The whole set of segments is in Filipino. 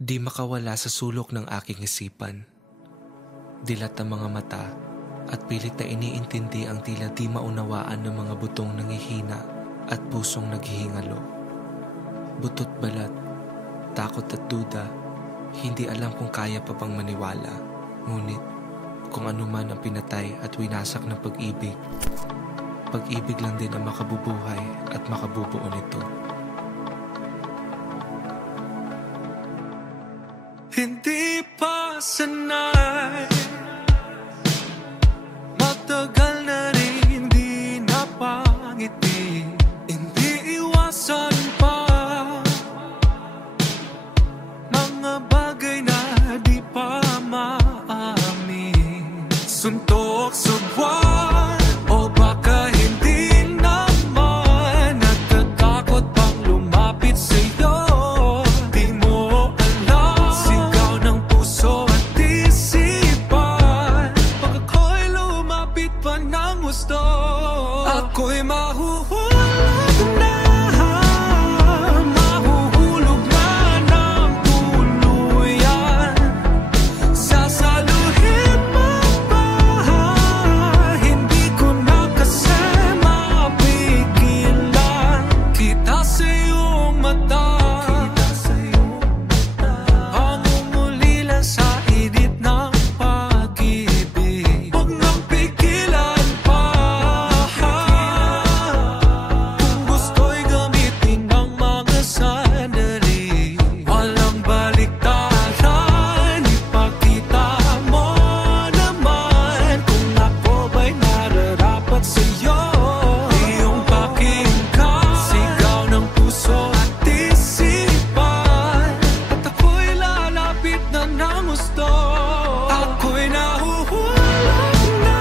Di makawala sa sulok ng aking isipan. Dilat ang mga mata at pilit na iniintindi ang tila di maunawaan ng mga butong nangihina at pusong naghihingalo. Butot balat, takot at duda, hindi alam kung kaya pa bang maniwala. Ngunit kung ano man ang pinatay at winasak ng pag-ibig, pag-ibig lang din ang makabubuhay at makabubuo nito. Hindi pa sanay, matagal na rin di napangiti. Hindi iwasan pa mga bagay na di pa maamin. Suntok sa buwan o baka hindi naman, natatakot pang lumapit sa'yo. Di mo alam, sigaw ng puso at isipan. Pag ako'y lumapit pa ng gusto, ako'y mahuhulog na. Mahuhulog na ng tuluyan. Sasaluhin mo ba? Hindi ko na kasi mapigilan. Kita sa iyong mata, ang umulila sa init ng pag-ibig. Huwag nang pigilan pa. Kung gusto'y gamitin ng mga sandali, walang baliktaran. Ipakita mo naman kung ako ba'y nararapat sa'yo. Iyong pakinggan, sigaw ng puso at isipan. At ako'y lalapit na ng gusto. Ako'y nahuhulog na.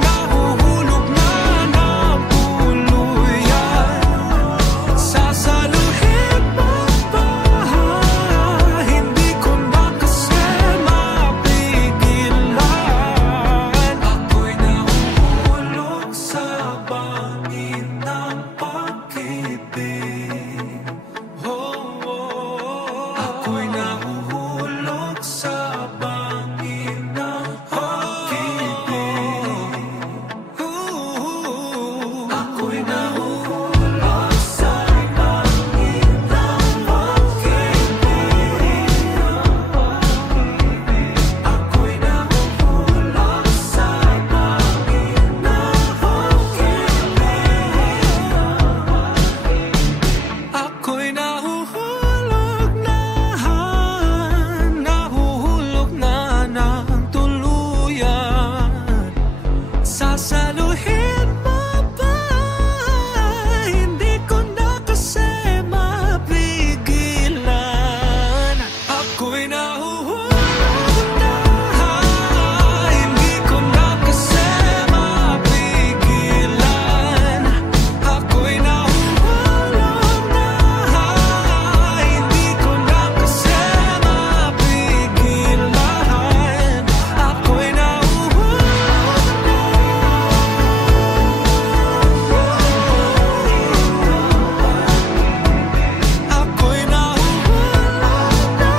Nahuhulog na ng tuluyan. Sasaluhin mo ba? Hindi ko na kasi mapigilan. Ako'y nahuhulog sa bangin ng pag-ibig. Ako'y nahuhulog sa bangin ng pag-ibig. Ako'y nahuhulog sa bangin ng pag-ibig. Ako'y nahuhulog sa bangin ng pag-ibig. Ako'y nahuhulog na ng tuluyan. Sasaluhin mo ba? Hindi ko na kasi mapigilan. Ako'y nahuhulog na. Hindi ko na kasi mapigilan. Ako'y nahuhulog na. Hindi ko na kasi mapigilan. Ako'y nahuhulog na. Ako'y nahuhulog na.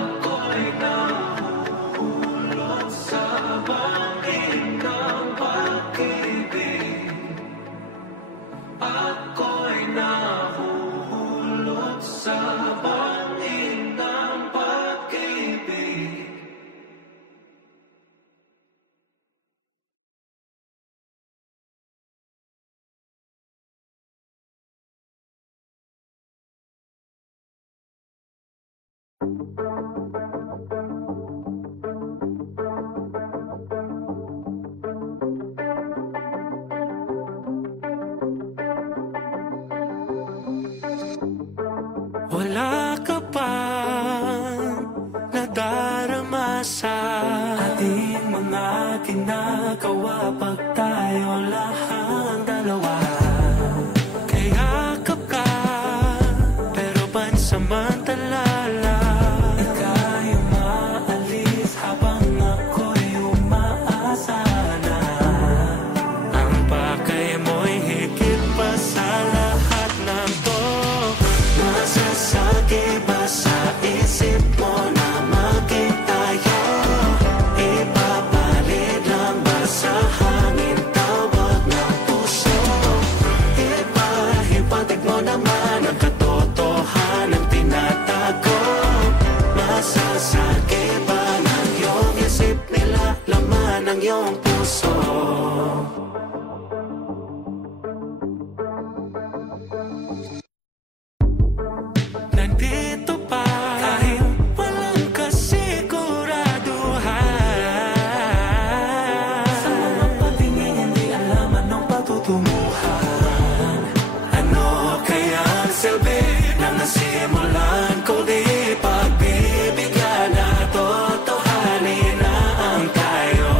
Ako'y nahuhulog sa bangin ng pag-ibig. Ako'y nahuhulog sa bangin ng pag-ibig. Wala ka pang nadarama sa ating mga ginagawa pag tayo lang dalawa. Kayakap ka, pero pansamantala lang. Ika'y umaalis habang ako'y umaasa na. iyong puso. Nandito pa kahit walang kasiguraduhan. Sa mga patingin hindi alam anong patutunguhan. Ano kaya ang silbi ng nasimulan ko di pagbibigyan na totohanin na ang tayo.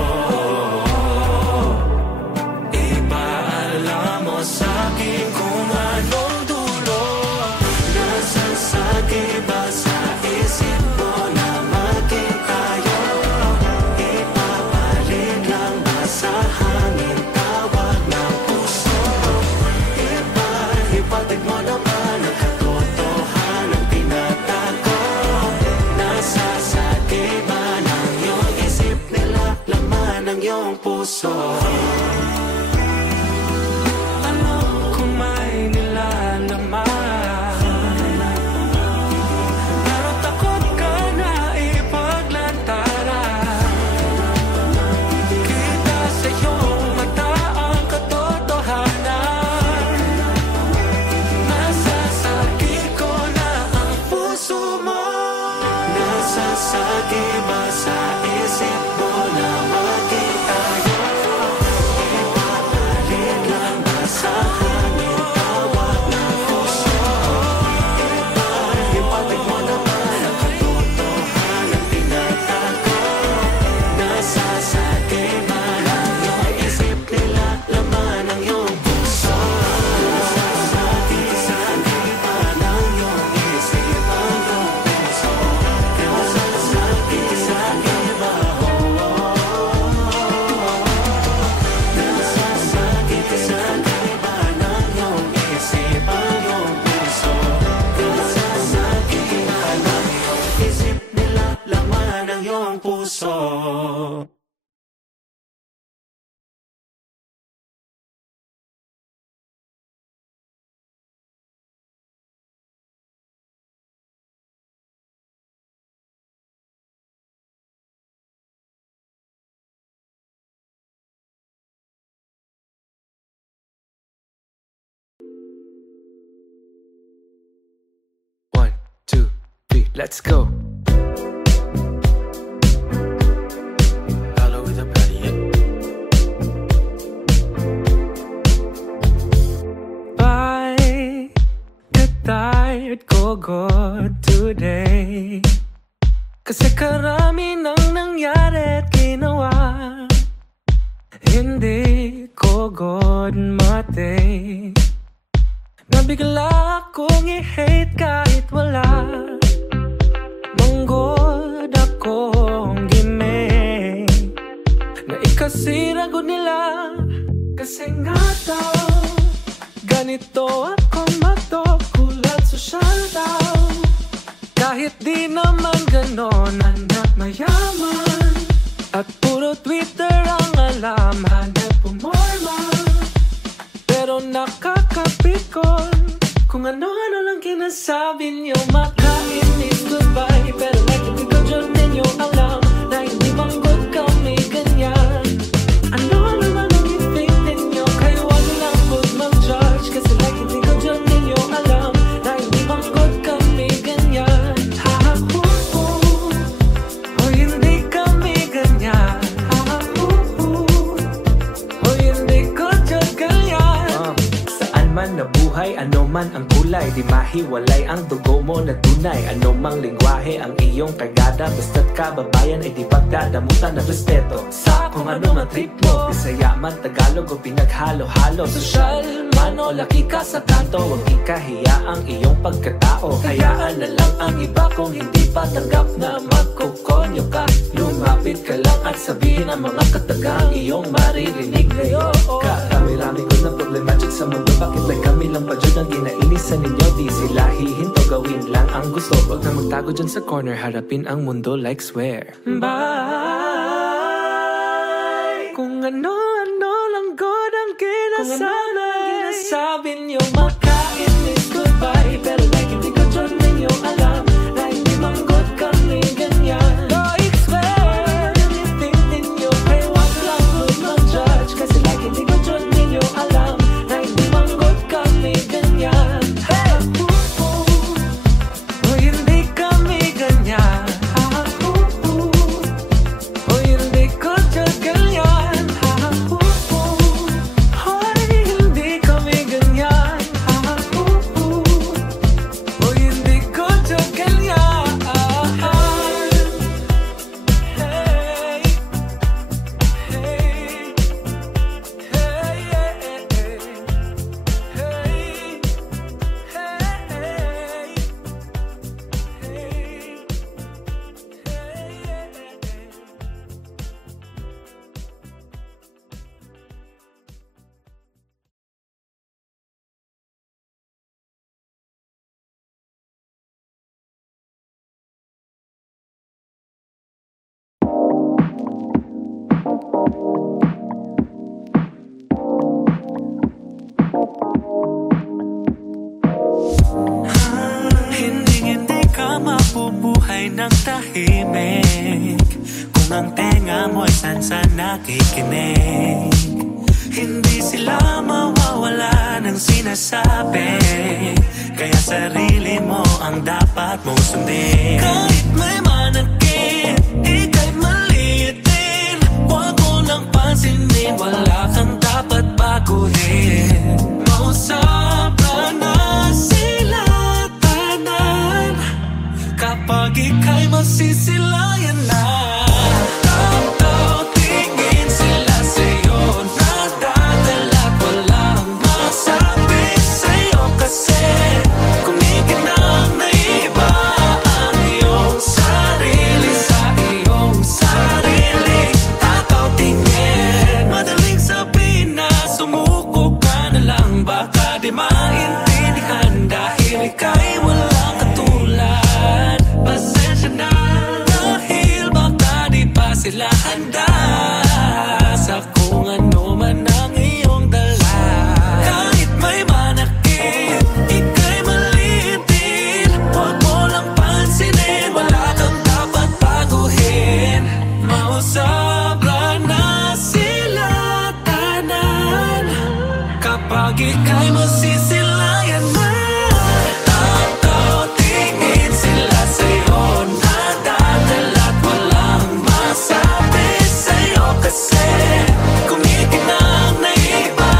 Ipaalam mo sa'kin kung anong dulo. Nasasagi ba sa isip mo na maging tayo? Ipapalit lang ba sa hangin tawag ng puso? Ipatid mo naman ang katotohanan tinatago. Nasasagi ba ng iyong isip nila laman ng iyong puso? Ano kung may nilalaman? Pero takot ka na ipaglantaran. Kita sa iyong mata ang katotohanan. Nasasagi ko na ang puso mo. Nasasagi ba sa isip mo na maging tayo? Ipapalit lang ba sa hangin tawag ng puso? Ipatid mo naman ang katotohanan tinatago. Nasasagi ba ng iyong isip nila laman ng iyong puso? Nasasagi ba ng iyong isip ang iyong puso? Nasasagi ba? Nasasagi ba ng iyong isip ang iyong puso? Nasasagi ba ng iyong isip nila laman ng iyong puso? One, two, three, let's go. Follow with a body, yeah. Bye, get tired, go good today. Kasi karami nang nangyari at ginawa. Hindi ko good mate. Nabigla akong i-hate kahit wala. Manggod akong gime na ikasiragod nila. Kasi nga daw ganito ako magdokulat sosyal daw. Kahit di naman ganon anak mayaman. At puro Twitter ang alam, hanap pumorma. Pero nakakapikon kung ano-ano lang kinasabi niyo. Makainis goodbye, pero like hindi ko dyan ninyo alam na hindi manggod kami ganyan. Ano naman ang i-think ninyo, kayo wag lang good mag-judge. Kasi like hindi ko dyan ninyo alam na hindi manggod kami ganyan. Ha-ha-hu-hu, o hindi kami ganyan. Ha-ha-hu-hu, o hindi ko dyan ganyan. Saan man nabuhay, ano man ang kulay, di mahiwalay ang dugo mo na tunay. Ano mang lingwahe ang iyong kagada, basta't kababayan ay di pagdadamutan ng respeto. Sa kung ano man trip mo, Bisaya man, Tagalog o pinaghalo-halo. Sosyal man o laki ka sa kanto, huwag ikahiya ang iyong pagkatao. Hayaan na lang ang iba kung hindi pa tanggap na magkukonyo ka. Lumapit ka lang at sabihin ang mga katagang iyong maririnig ngayon. Karami-rami ko na problematic sa mundo, bakit like kami lang pa dyan ang ginainisan ninyo? Di sila hihinto, gawin lang ang gusto. Huwag na magtago dyan sa corner, harapin ang mundo like swear. Bye! Kung ano-ano lang God ang ginasabi niyo, makainis goodbye. Pero like hindi ko dyan ninyo alam na hindi manggod kami ganyan. No, I swear, anything ninyo, kaya wag lang ng tahimik, kung ang tenga mo'y sansan nakikinig. Hindi sila mawawala ng sinasabi, kaya sarili mo ang dapat mong sundin. Kahit may manakit, ika'y maliit din, huwag mo nang pansinin, wala kang dapat baguhin. Mausapra na sila tanan, kapag ika'y masisilayan na. Maintindihan dahil ika'y walang katulad. Pasensya na dahil baka di pa sila handa sa kung ano man ang iyong dala. Kahit may manakit, ika'y maliit din, huwag mo lang pansinin, wala kang dapat baguhin. Mausapra na sila tanan, kapag ika'y masisilayan na. Tingin sila sa'yo, nadadala't walang masabi sa'yo. Kasi kumikinang na iba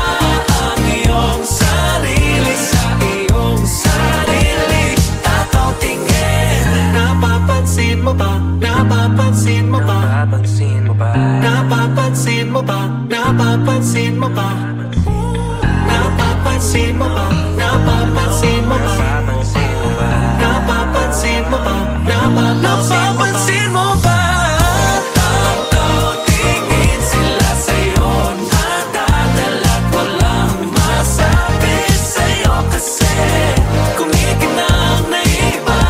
ang iyong sarili sa iyong sarili. Tataw tingin, napapansin mo ba? Napapansin mo ba? Napapansin mo ba? Napapansin mo ba? Napapansin mo ba? Napapansin mo ba? Napapansin mo ba? Napapansin mo ba? Napapansin mo ba? Tingin sila sa'yo, nadadala't walang masabi sa'yo. Kasi kumikinang na iba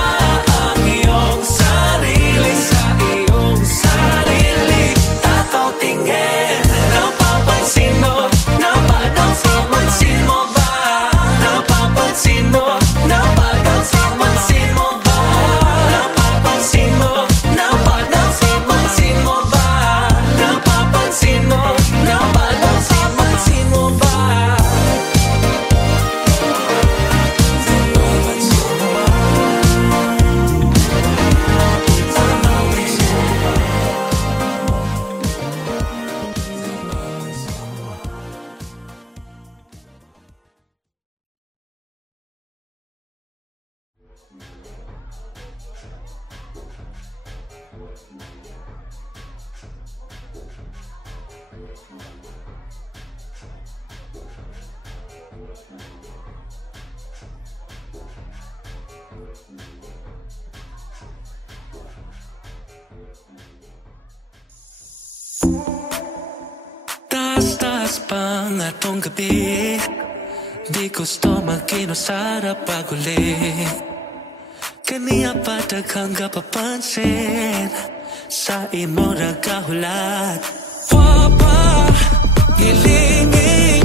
ang iyong sarili sa iyong sarili. Tataw tingin, napapansin mo ba? Napapansin mo ba? Napapansin mo ba? Napapansin mo ba? Napapansin mo ba? Napapansin mo ba? Napapansin mo ba? Napapansin mo ba? Taas-taas pang atong gabi, di gusto magkinusarap pag-uli. Kaniya pa daghang kapapansin sa imo ra kahulat. Wa pa hilingi,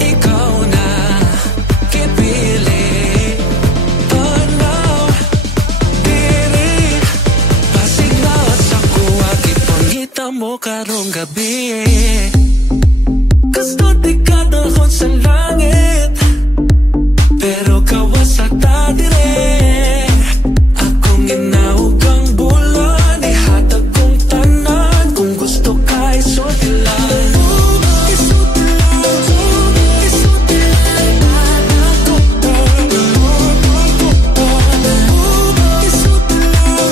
ikaw na kipili. Tanaw, diri, pasiglaw sa kuwa, ipangita mo karong gabi. Gusto di ka dahon sa langit, pero kawasak ta dire. Akong inaugang bulan, ihatag kong tanan, kung gusto ka isulti lang. Isulti lang, isulti lang, isulti lang, isulti lang.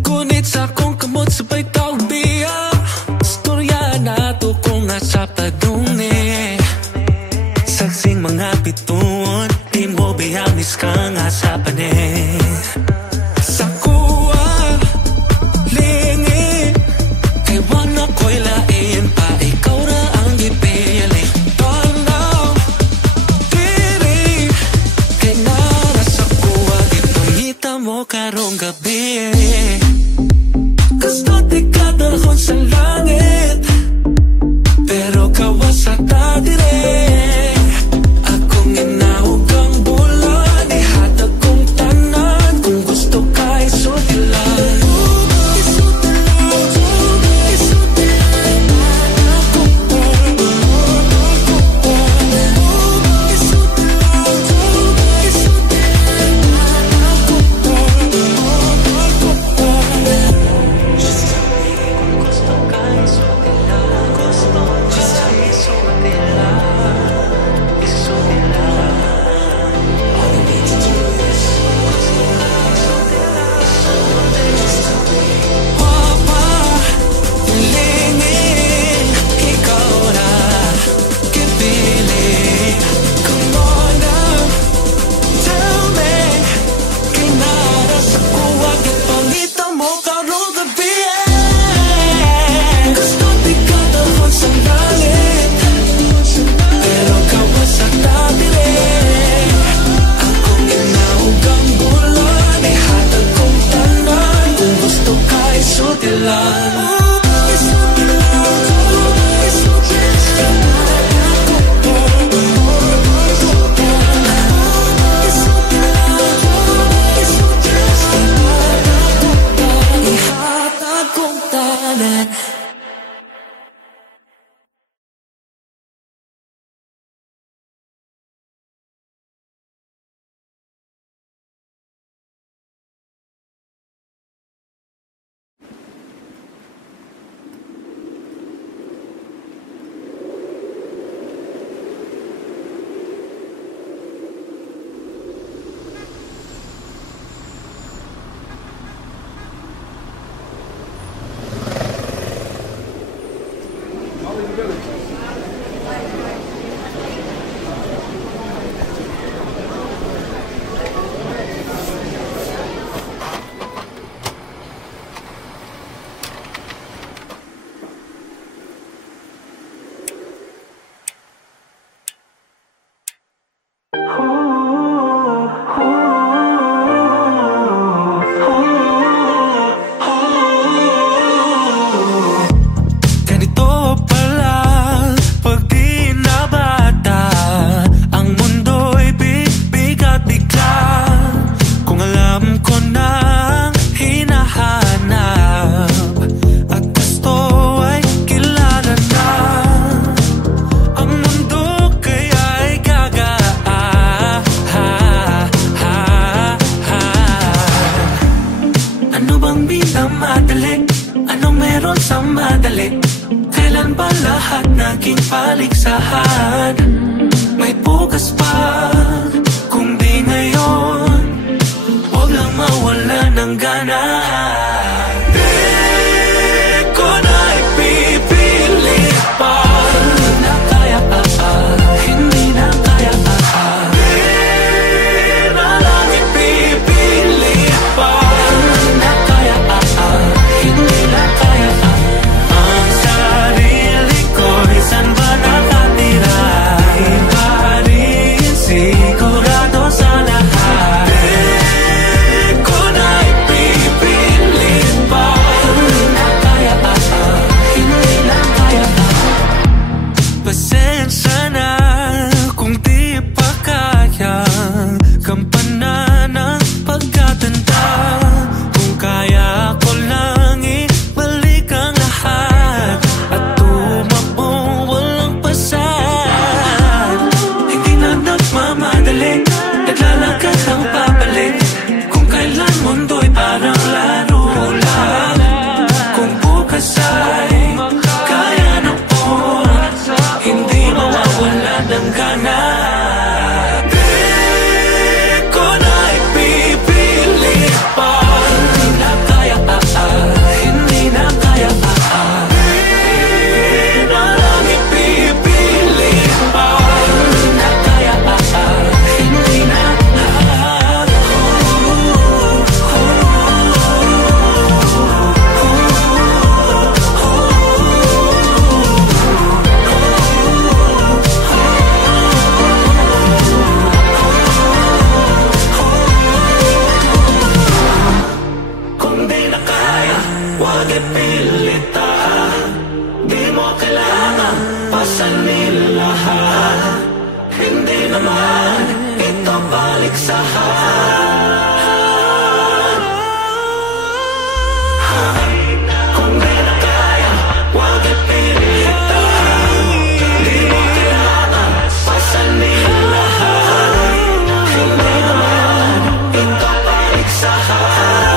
Kunit sa akong kamot sabay taong biya, storya na to kung nasa padungni. Saksing mga bituon, di mo biyamis kang asapanin. Sa kuwa, lingi, kay wag na ko'y lain pa, ikaw na ang ipili. Tanaw, diri, kay nara sa kuwa, ipangita mo karong gabi. Gusto di ka dahon sa langit, pero kawasak ta dire. bang minamadali? Anong meron sa madali? Kailan ba lahat naging paligsahan? May bukas pa, kung di ngayon, huwag lang mawala ng gana. Di ko na ipipilit pa, na kaya hindi na kaya di na lang ipipilit pa, na kaya hindi na kaya ang sarili ko'y saan ba nakatira? Di pa rin sigurado sa lahat. Di ko na ipipilit pa, na kaya hindi na kaya. Pasensya na kung di pa kaya gampanan ang pagkatanda. Kung kaya ko lang ibalik ang lahat at tumakbong walang pasan. Hindi na nagmamadali, naglalakad ang pabalik. Kung kailan mundo'y parang laro lang. Kung bukas ay kaya na po, hindi mawawala ng gana. Di ko na ipipilit pa, na kaya hindi na kaya. Di na lang ipipilit pa, na kaya hindi na. Kung di na kaya, huwag ipilit di mo kailangan pasanin lahat. Hindi naman ito paligsahan. Kung di na kaya, huwag ipilit di mo kailangan pasanin lahat. Hindi naman ito paligsahan.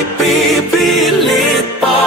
Ipipilit pa.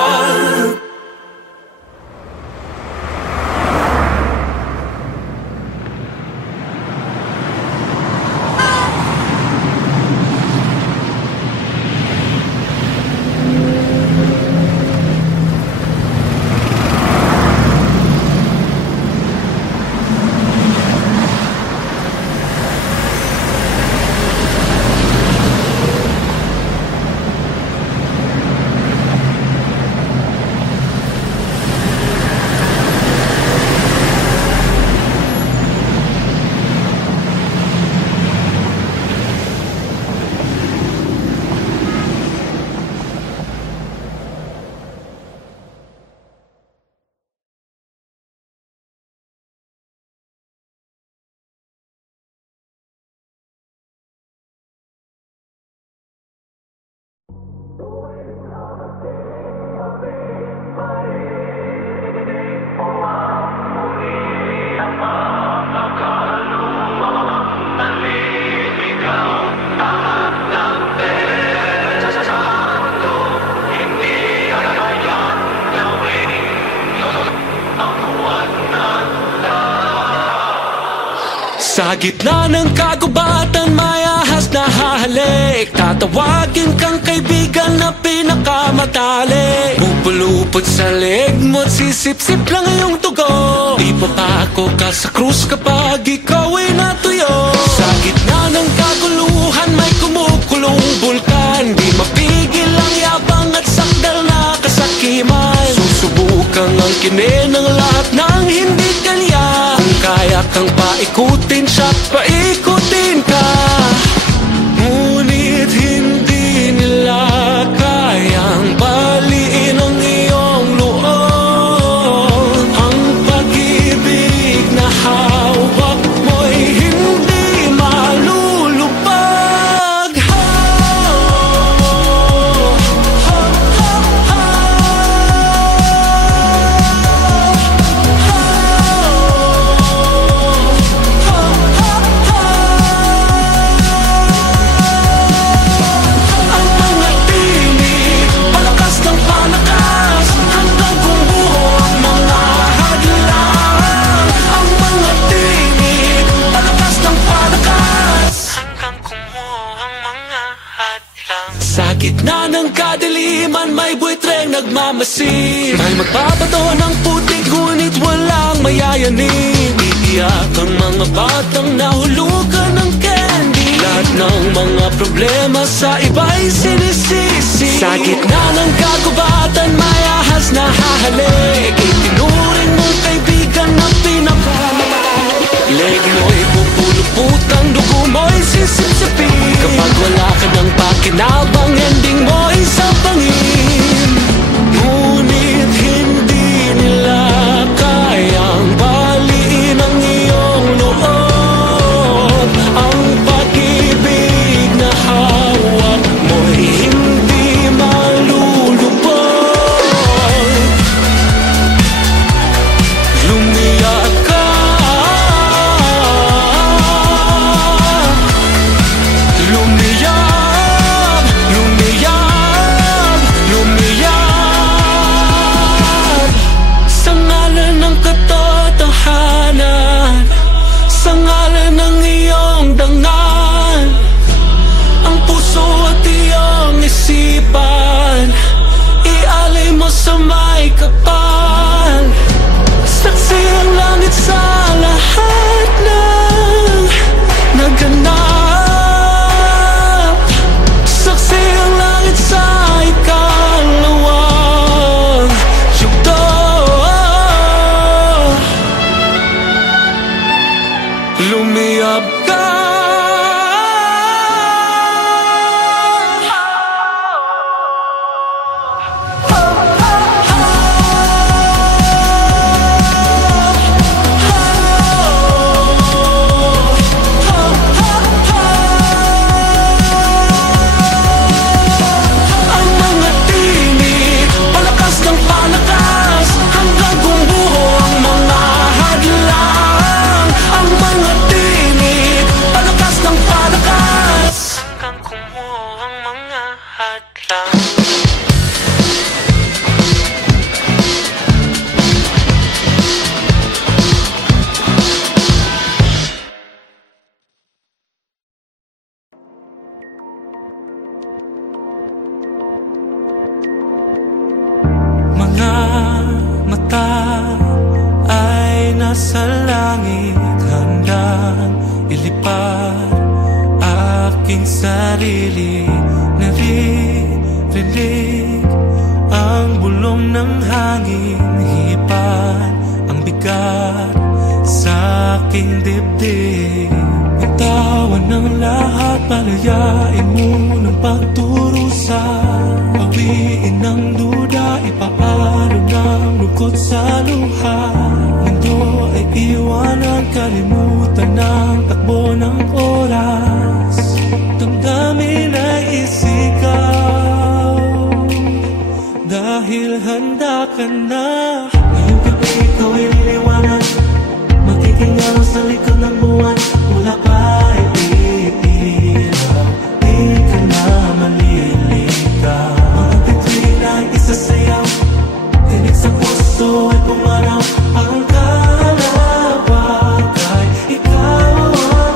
Hindi Sa gitna ng kagubatan may ahas na hahalik. Tatawagin kang kaibigan na pinakamatalik. Pupulupot sa leeg mo't sisip-sip lang iyong tugo. Di pa ako ka sa krus kapag ikaw ay natuyo. Sa gitna ng kaguluhan may kumukulong bulkan. Di mapigil ang yabang at sakdal na kasakiman. Susubukang ang kinin ng lahat ng hindi kanya. Kung kaya kang paikutin siya, paikutin ka. Ngunit hindi nila kayang baliin ang iyong loob. Ang pag-ibig na hawak mo'y hindi malulupag. Sa gitna ng kadiliman may buitreng nagmamasid. May magbabato ng putik ngunit walang mayayanig. Iiyak ang mga batang nahulugan ng candy. Lahat ng mga problema sa iba'y sinisisi. Sa gitna ng kagubatan may ahas na hahalik. Itinuring mong kaibigan na leg mo'y pupuluputang, dugo mo'y sisipsipin. Kapag wala ka ng pakinabang, ending mo'y sapangin. Ngunit hindi nila kayang baliin ang iyong loob. Ang pag-ibig na hawak mo'y hindi malulubog. Lumiyak ka, lumiyab, lumiyab, lumiyab. Sa ngalan ng katotohanan, sa ngalan ng iyong dangal, ang puso at iyong isipan, ialay mo sa may kapal. Saksi ang langit sa lahat ng naganap. Saksi ang langit sa ikalawang yugto. Lumiyab ka, ang mga tinig, palakas ng palakas, hanggang gumuho ang mga hadlang. Ang mga tinig, palakas ng palakas, hanggang gumuho ang mga hadlang. Mga mata ay nasa langit, handang ilipad aking sarili. Naririnig ang bulong ng hangin, hipan ang bigat sa aking dibdib. Bitawan ng lahat, palayain mo ng pagturusa. Bawiin ng duda, ipaalo ng lungkot sa luha. Mundo ay iwanan, kalimutan ng takbo ng oras. Damdamin ay isigaw, dahil handa ka na. Ngayong gabi ikaw ay liliwanag, magiging araw sa likod ng buwan. Wala pa ay iilaw, di ka na maliligaw. Mga bituin ay isasayaw, tinig sa puso ay pumanaw. Ang kalawag ay ikaw ang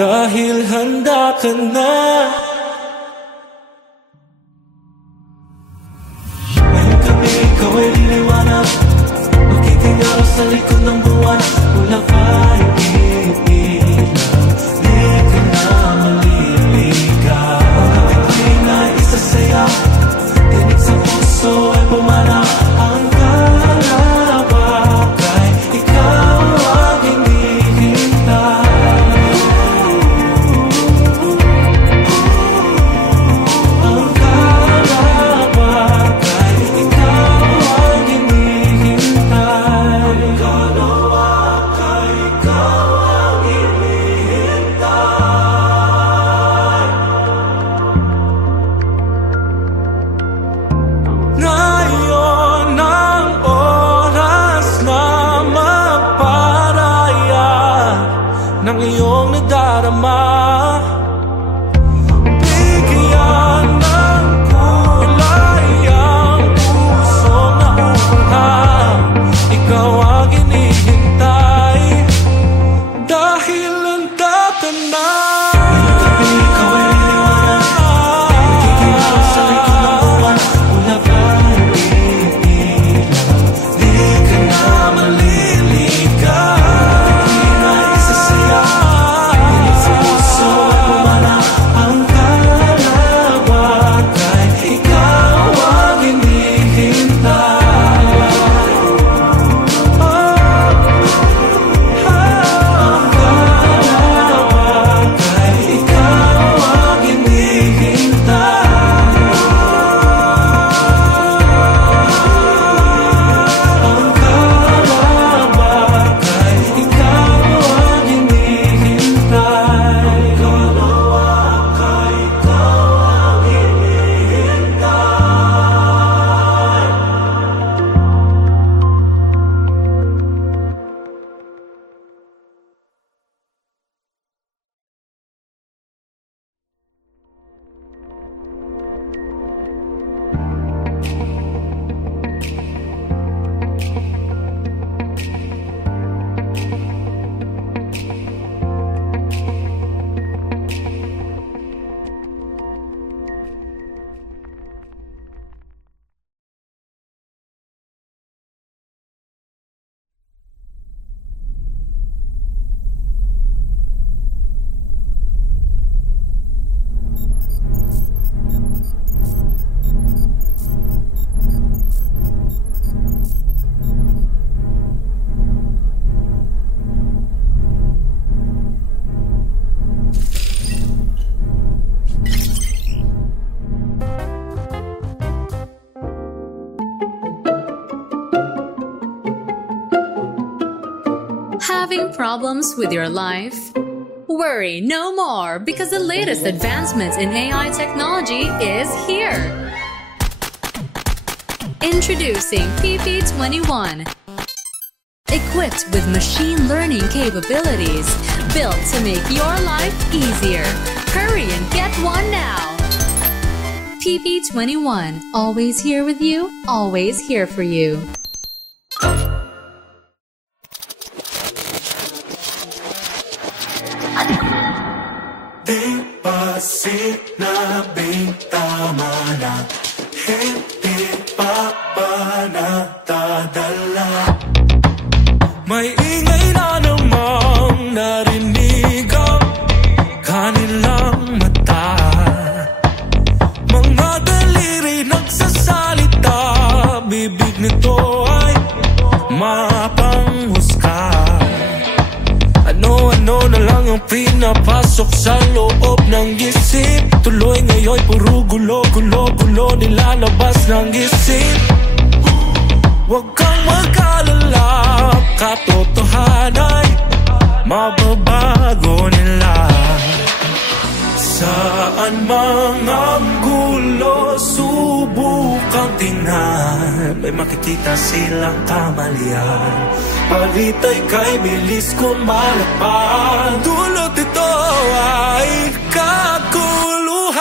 dahil handa ka na. Ngayong gabi ikaw ay liliwanag, magiging araw sa likod ng buwan. Wala pa iilang, di ka na maliligaw. Ang gabing ay isasaya, tinig sa puso ay pumana. Ang kalawakay, ikaw ang hinihintay. Ang kalawakay, ikaw ang hinihintay. Ang kalawakay, ikaw ang hinihintay. Ngayon ang oras na magparaya ng iyong nadarama. Bigyan ng kulay ang pusong nauuhaw. Ikaw ang hinihintay, dahil handa ka na. Ngayong gabi ikaw ay liliwanag, magiging araw sa likod ng buwan. Wala pa iilang, di ka na maliligaw. Ang gabing ay isasaya, tinig sa puso ay pumana. Ang kalawakay, ikaw ang hinihintay. Ang kalawakay, ikaw ang hinihintay. Ang kalawakay, ikaw ang hinihintay. Ang kalawakay, ikaw ang Having problems with your life? Worry no more, because the latest advancements in AI technology is here. Introducing PP21. Equipped with machine learning capabilities, built to make your life easier. Hurry and get one now. PP21, always here with you, always here for you. Di ba sinabing tama na, hindi pa ba nagdadala? May ingay na namang narinig ang kanilang mata. Mga daliri nagsasalita, bibig nito ay mapanghusga. Ano-ano na lang ang pinapasok sa loob ng isip. Tuloy ngayon puro gulo-gulo-gulo nilalabas ng isip. Huwag kang mag-alala, katotohanan ay mababago nila. Saan mang ang gulo, subukang tingnan, may makikita silang kamalian. Palitay kay bilis kumalakpan, dulot ito ay kaguluhan.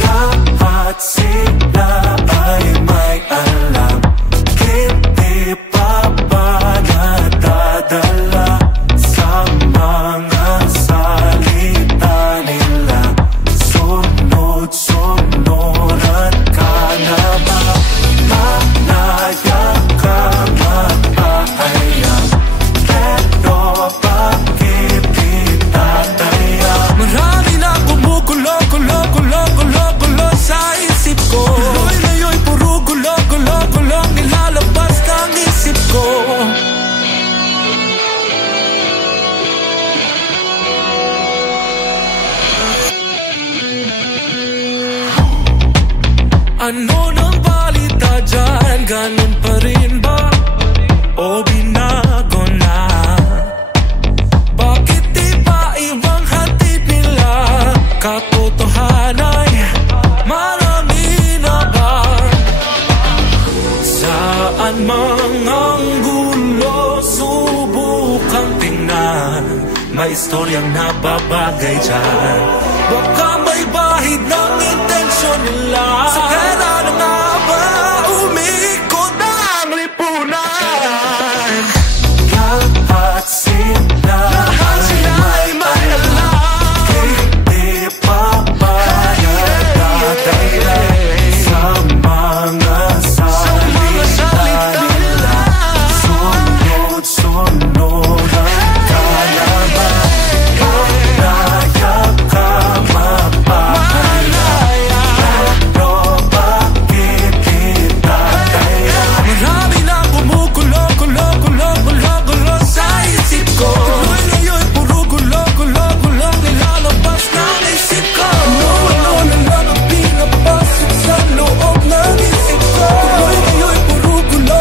Lahat sila ay may alam, hindi pa ba nadadala sa mga Ano nang balita dyan? Ganun pa rin ba? O binago na? Bakit di ba ibang hatid nila? Katotohanan ay marami na ba? Saan mang ang gulo, subukang tingnan. May istoryang nababagay dyan. Baka may bahid ng intensyon nila. Sa pera na nga ba umikot ang lipunan? Lahat sila ay may alam. Hindi pa payag sa mga salita nila. Sunod-sunod ang kalaban. Panayap ka mapapalaya. Pero bakit kita kaya? Marami na kumukulo sa isip ko. Tuloy ngayon puro gulo nilalabas ng isip ko. Ano na lang ang pinapasok sa loob ng isip ko. Tuloy ngayon puro gulo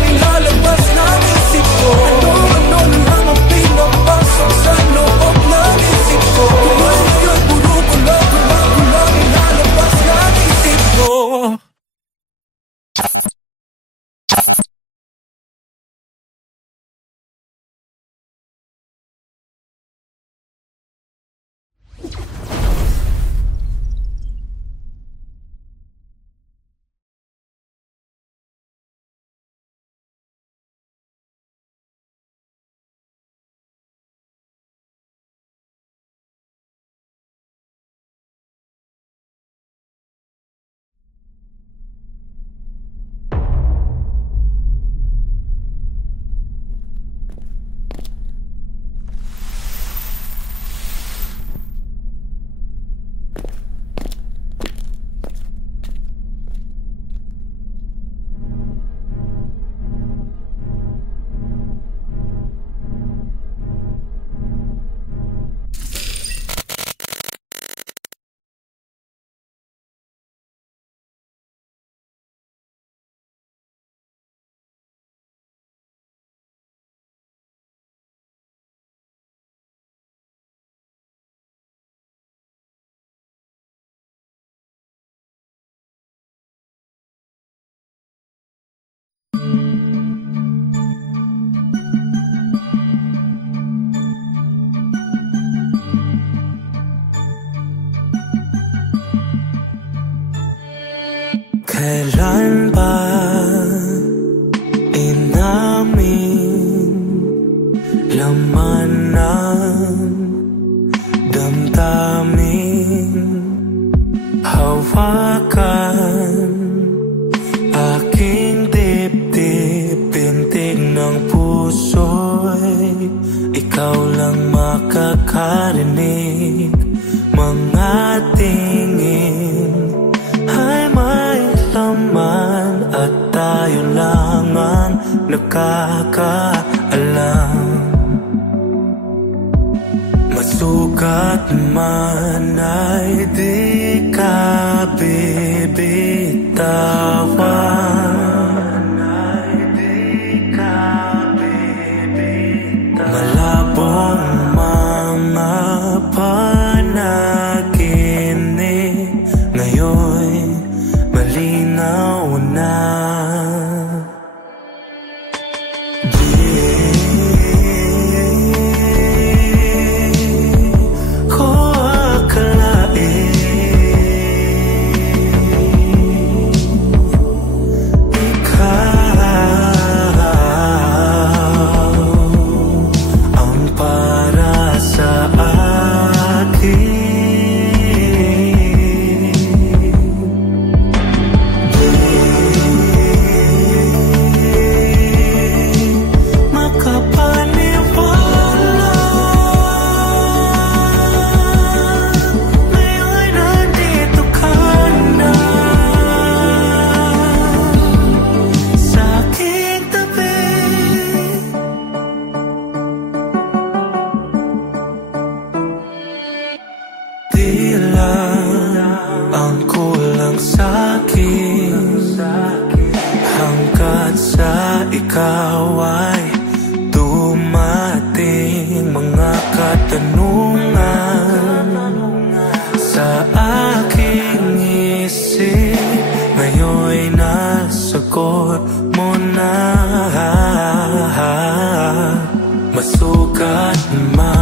nilalabas ng isip ko. Ano na lang ang pinapasok sa loob ng isip ko. Tuloy ngayon puro gulo nilalabas ng isip ko. Kailan ba inamin laman ng damdamin? Hawakan aking dibdib, pintig ng puso'y ikaw lang makakarinig. Mga tingin ay may laman at tayo lang ang nakakaalam. Masukat man ay di ka bibitawan. Malabong mga panaginip ngayon malinaw na. masukat man.